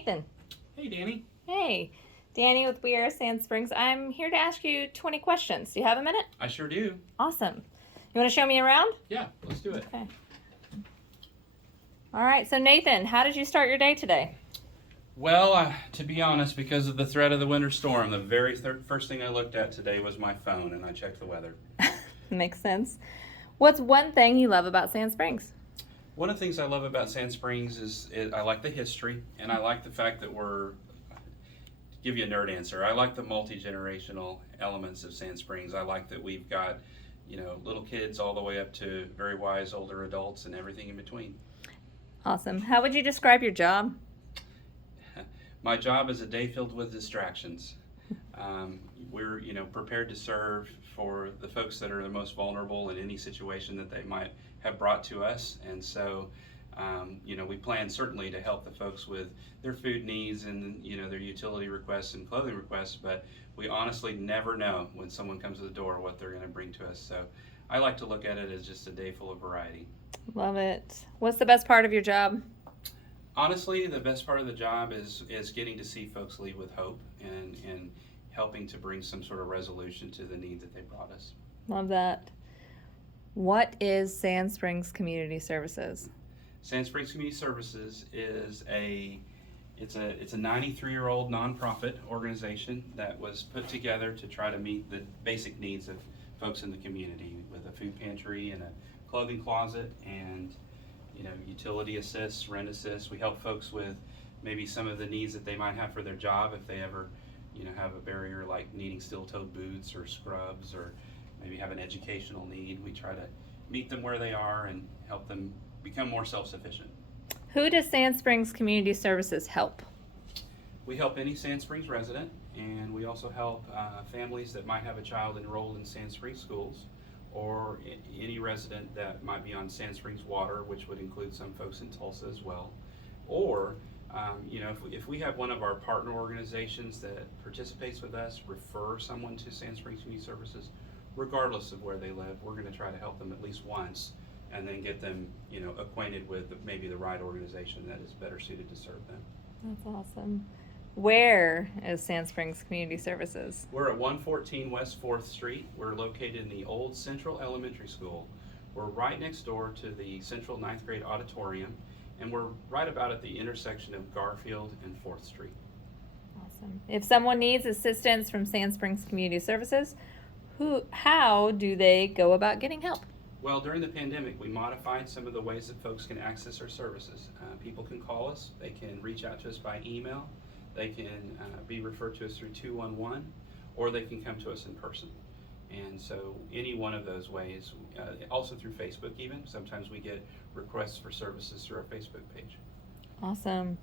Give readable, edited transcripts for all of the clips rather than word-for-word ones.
Nathan. Hey, Danny. Hey, Danny with We Are Sand Springs. I'm here to ask you 20 questions. Do you have a minute? I sure do. Awesome. You want to show me around? Yeah, let's do it. Okay. All right, so Nathan, how did you start your day today? Well, to be honest, because of the threat of the winter storm, the very first thing I looked at today was my phone, and I checked the weather. Makes sense. What's one thing you love about Sand Springs? One of the things I love about Sand Springs is I like the history, and I like the fact that give you a nerd answer, I like the multi-generational elements of Sand Springs. I like that we've got, little kids all the way up to very wise older adults and everything in between. Awesome. How would you describe your job? My job is a day filled with distractions. We're prepared to serve for the folks that are the most vulnerable in any situation that they might have brought to us, and so we plan certainly to help the folks with their food needs and their utility requests and clothing requests, but we honestly never know when someone comes to the door what they're going to bring to us. So I like to look at it as just a day full of variety. Love it. What's the best part of your job? Honestly, the best part of the job is getting to see folks leave with hope and helping to bring some sort of resolution to the need that they brought us. Love that. What is Sand Springs Community Services? Sand Springs Community Services is it's a 93-year-old nonprofit organization that was put together to try to meet the basic needs of folks in the community with a food pantry and a clothing closet and utility assists, rent assists. We help folks with maybe some of the needs that they might have for their job if they ever have a barrier like needing steel-toed boots or scrubs, or maybe have an educational need. We try to meet them where they are and help them become more self-sufficient. Who does Sand Springs Community Services help? We help any Sand Springs resident, and we also help families that might have a child enrolled in Sand Springs schools, or any resident that might be on Sand Springs water, which would include some folks in Tulsa as well. Or if we have one of our partner organizations that participates with us refer someone to Sand Springs Community Services, regardless of where they live, we're going to try to help them at least once and then get them acquainted with maybe the right organization that is better suited to serve them. That's awesome. Where is Sand Springs Community Services? We're at 114 West 4th Street. We're located in the old Central Elementary School. We're right next door to the Central 9th grade auditorium, and we're right about at the intersection of Garfield and 4th Street. Awesome. If someone needs assistance from Sand Springs Community Services, how do they go about getting help? Well, during the pandemic, we modified some of the ways that folks can access our services. People can call us, they can reach out to us by email, they can be referred to us through 211, or they can come to us in person. And so any one of those ways, also through Facebook even, sometimes we get requests for services through our Facebook page. Awesome.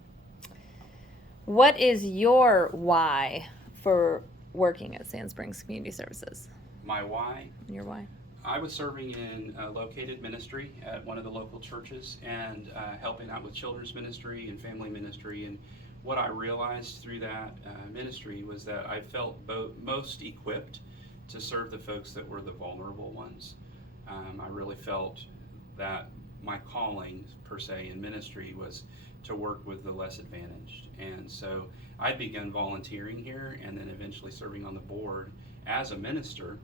What is your why for working at Sand Springs Community Services? My why? Your why? I was serving in located ministry at one of the local churches and helping out with children's ministry and family ministry. And what I realized through that ministry was that I felt most equipped to serve the folks that were the vulnerable ones. I really felt that my calling, per se, in ministry was to work with the less advantaged. And so I began volunteering here and then eventually serving on the board as a minister.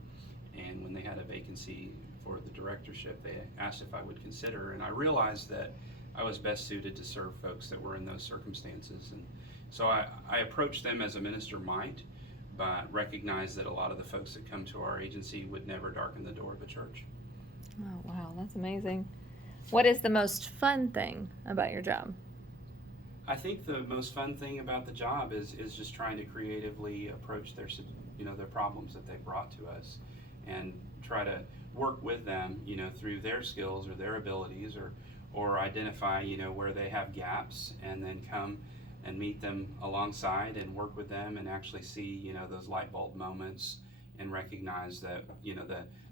And when they had a vacancy for the directorship, they asked if I would consider. And I realized that I was best suited to serve folks that were in those circumstances. And so I approached them as a minister might, but recognized that a lot of the folks that come to our agency would never darken the door of a church. Oh, wow, that's amazing. What is the most fun thing about your job? I think the most fun thing about the job is just trying to creatively approach their problems that they brought to us and try to work with them, through their skills or their abilities, or identify, where they have gaps, and then come and meet them alongside and work with them and actually see, those light bulb moments and recognize that,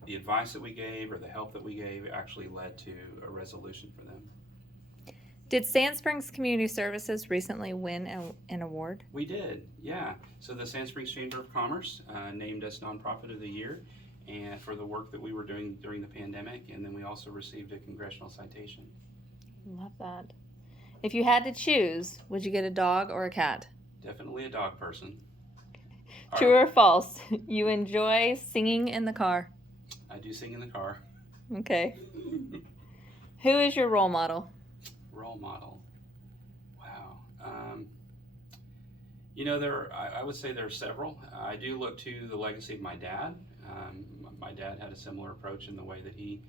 the advice that we gave or the help that we gave actually led to a resolution for them. Did Sand Springs Community Services recently win an award? We did, yeah. So the Sand Springs Chamber of Commerce named us Nonprofit of the Year, and for the work that we were doing during the pandemic, and then we also received a congressional citation. Love that. If you had to choose, would you get a dog or a cat? Definitely a dog person. True or false? You enjoy singing in the car. I do sing in the car. Okay. Who is your role model? Role model. Wow. I would say there are several. I do look to the legacy of my dad. My dad had a similar approach in the way that he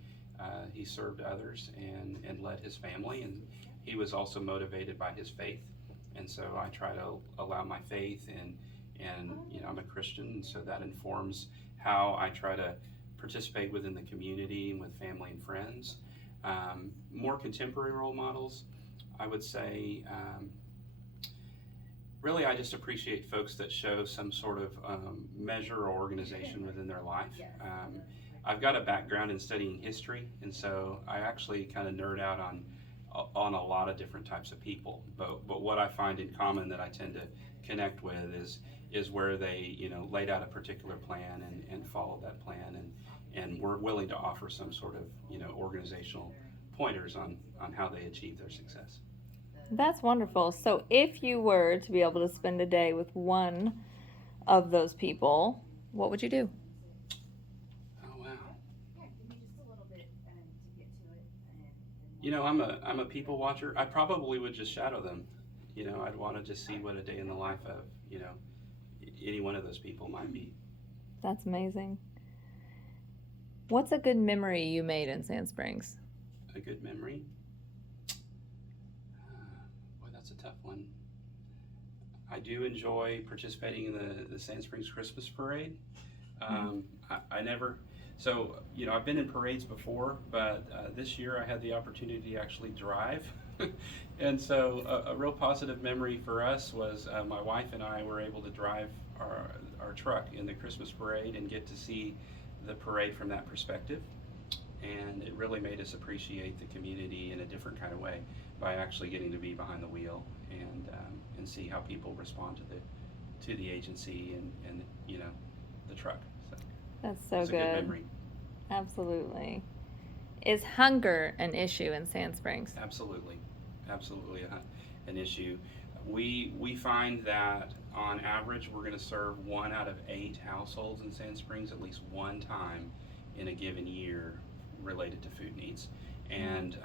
served others and led his family, and he was also motivated by his faith. And so I try to allow my faith, and I'm a Christian, so that informs how I try to participate within the community and with family and friends. More contemporary role models, I would say, really I just appreciate folks that show some sort of measure or organization within their life. I've got a background in studying history, and so I actually kind of nerd out on a lot of different types of people. But what I find in common that I tend to connect with is where they laid out a particular plan and followed that plan and were willing to offer some sort of organizational pointers on how they achieve their success. That's wonderful. So if you were to be able to spend a day with one of those people, what would you do? Oh wow. I'm a people watcher. I probably would just shadow them. I'd want to just see what a day in the life of any one of those people might be. That's amazing. What's a good memory you made in Sand Springs? A good memory? Boy, that's a tough one. I do enjoy participating in the Sand Springs Christmas Parade. I've been in parades before, but this year I had the opportunity to actually drive. And so a real positive memory for us was my wife and I were able to drive our truck in the Christmas parade and get to see the parade from that perspective. And it really made us appreciate the community in a different kind of way by actually getting to be behind the wheel and see how people respond to the agency and the truck. So that's so it's good. A good memory. Absolutely. Is hunger an issue in Sand Springs? Absolutely an issue. We find that on average we're going to serve 1 out of 8 households in Sand Springs at least one time in a given year related to food needs. And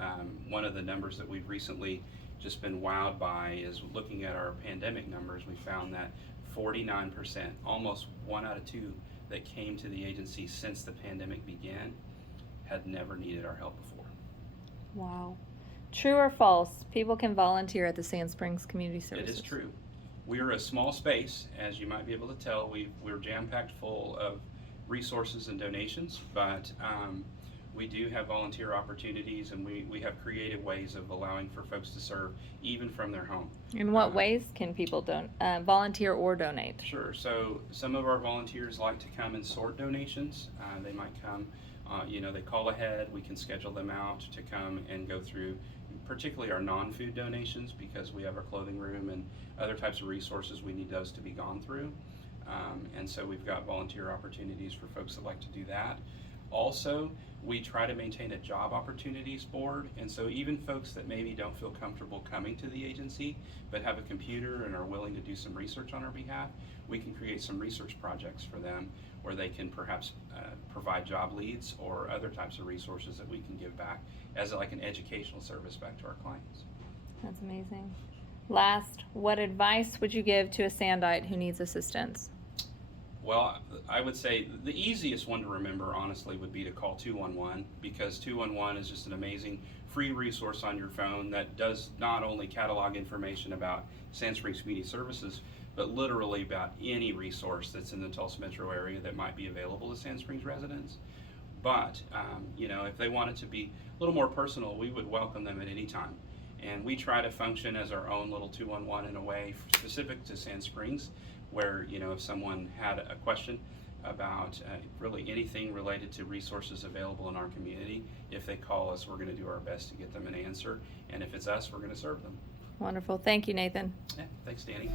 one of the numbers that we've recently just been wowed by is looking at our pandemic numbers. We found that 49%, almost 1 out of 2 that came to the agency since the pandemic began had never needed our help before. Wow. True or false? People can volunteer at the Sand Springs Community Services. It is true. We are a small space, as you might be able to tell. We're jam-packed full of resources and donations, but we do have volunteer opportunities, and we have creative ways of allowing for folks to serve even from their home. In what ways can people volunteer or donate? Sure. So some of our volunteers like to come and sort donations. They might come, they call ahead. We can schedule them out to come and go through particularly our non-food donations, because we have our clothing room and other types of resources. We need those to be gone through. And so we've got volunteer opportunities for folks that like to do that. Also, we try to maintain a job opportunities board, and so even folks that maybe don't feel comfortable coming to the agency but have a computer and are willing to do some research on our behalf, we can create some research projects for them where they can perhaps provide job leads or other types of resources that we can give back as like an educational service back to our clients. That's amazing. Last, what advice would you give to a Sandite who needs assistance? Well, I would say the easiest one to remember, honestly, would be to call 211, because 211 is just an amazing free resource on your phone that does not only catalog information about Sand Springs Community Services, but literally about any resource that's in the Tulsa metro area that might be available to Sand Springs residents. But, if they want it to be a little more personal, we would welcome them at any time. And we try to function as our own little 211 in a way specific to Sand Springs, where, if someone had a question about really anything related to resources available in our community, if they call us, we're going to do our best to get them an answer. And if it's us, we're going to serve them. Wonderful. Thank you, Nathan. Yeah, thanks, Danny.